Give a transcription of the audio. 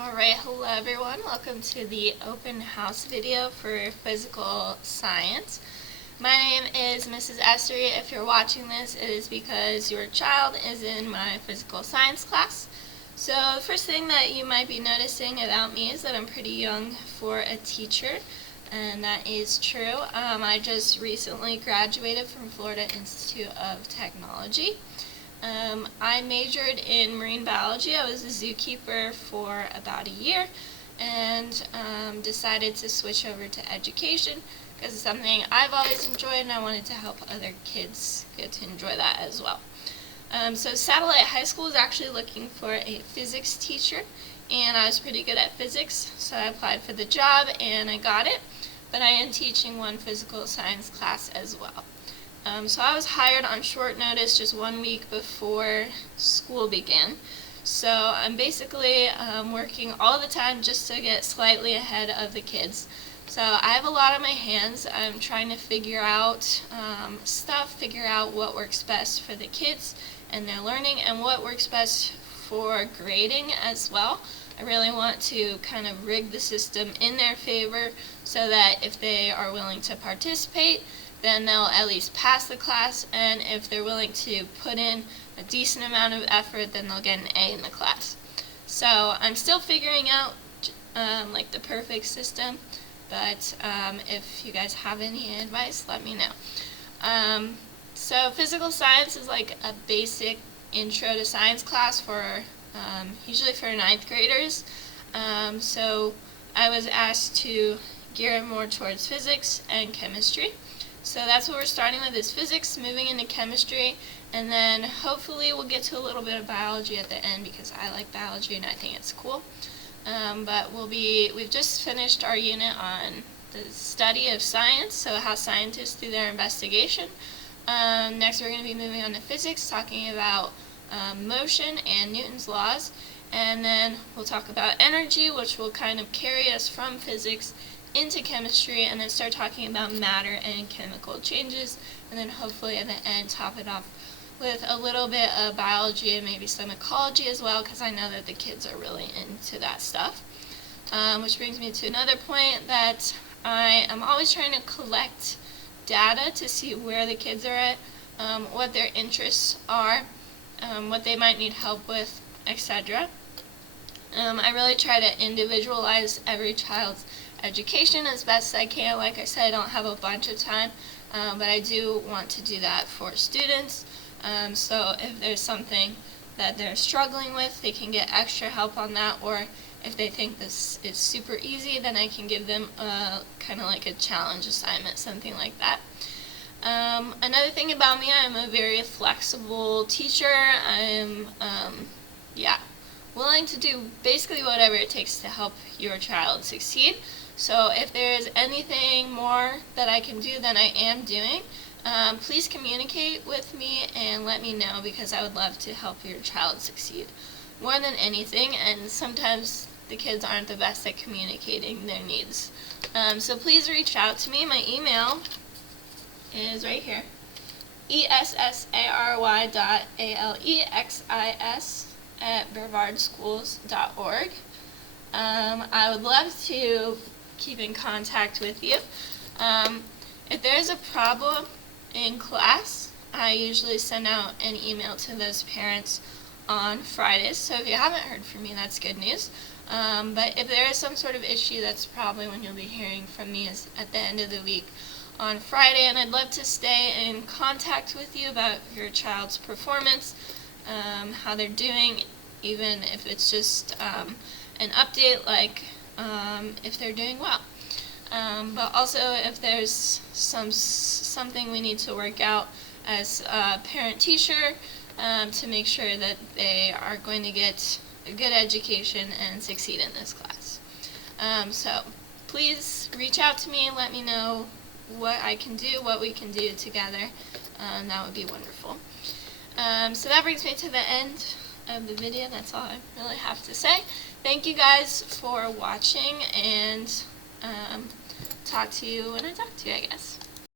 Alright, hello everyone. Welcome to the open house video for physical science. My name is Mrs. Essery. If you're watching this, it is because your child is in my physical science class. So the first thing that you might be noticing about me is that I'm pretty young for a teacher, and that is true. I just recently graduated from Florida Institute of Technology. I majored in marine biology. I was a zookeeper for about a year and decided to switch over to education because it's something I've always enjoyed and I wanted to help other kids get to enjoy that as well. So Satellite High School is actually looking for a physics teacher, and I was pretty good at physics, so I applied for the job and I got it, but I am teaching one physical science class as well. So I was hired on short notice just 1 week before school began. So I'm basically working all the time just to get slightly ahead of the kids. So I have a lot on my hands. I'm trying to figure out figure out what works best for the kids and their learning and what works best for grading as well. I really want to kind of rig the system in their favor so that if they are willing to participate, then they'll at least pass the class, and if they're willing to put in a decent amount of effort, then they'll get an A in the class. So I'm still figuring out like the perfect system, but if you guys have any advice, let me know. So physical science is like a basic intro to science class for usually for 9th graders. So I was asked to gear it more towards physics and chemistry. So that's what we're starting with, is physics, moving into chemistry, and then hopefully we'll get to a little bit of biology at the end because I like biology and I think it's cool. But we've just finished our unit on the study of science, so how scientists do their investigation. Next we're going to be moving on to physics, talking about motion and Newton's laws, and then we'll talk about energy, which will kind of carry us from physics into chemistry, and then start talking about matter and chemical changes, and then hopefully at the end top it off with a little bit of biology and maybe some ecology as well, because I know that the kids are really into that stuff. Which brings me to another point, that I am always trying to collect data to see where the kids are at, what their interests are, what they might need help with, etc. I really try to individualize every child's education as best I can. Like I said, I don't have a bunch of time, but I do want to do that for students. So if there's something that they're struggling with, they can get extra help on that, or if they think this is super easy, then I can give them kind of like a challenge assignment, something like that. Another thing about me, I'm a very flexible teacher. I'm willing to do basically whatever it takes to help your child succeed. So if there is anything more that I can do than I am doing, please communicate with me and let me know, because I would love to help your child succeed more than anything, and sometimes the kids aren't the best at communicating their needs. So please reach out to me. My email is right here, essary.alexis@brevardschools.org. I would love to keep in contact with you. If there's a problem in class, I usually send out an email to those parents on Fridays, so if you haven't heard from me, that's good news. But if there is some sort of issue, that's probably when you'll be hearing from me, is at the end of the week on Friday, and I'd love to stay in contact with you about your child's performance, how they're doing, even if it's just an update, like if they're doing well. But also if there's something we need to work out as a parent-teacher to make sure that they are going to get a good education and succeed in this class. So please reach out to me and let me know what I can do, what we can do together. That would be wonderful. So that brings me to the end of the video. That's all I really have to say. Thank you guys for watching, and talk to you when I talk to you, I guess.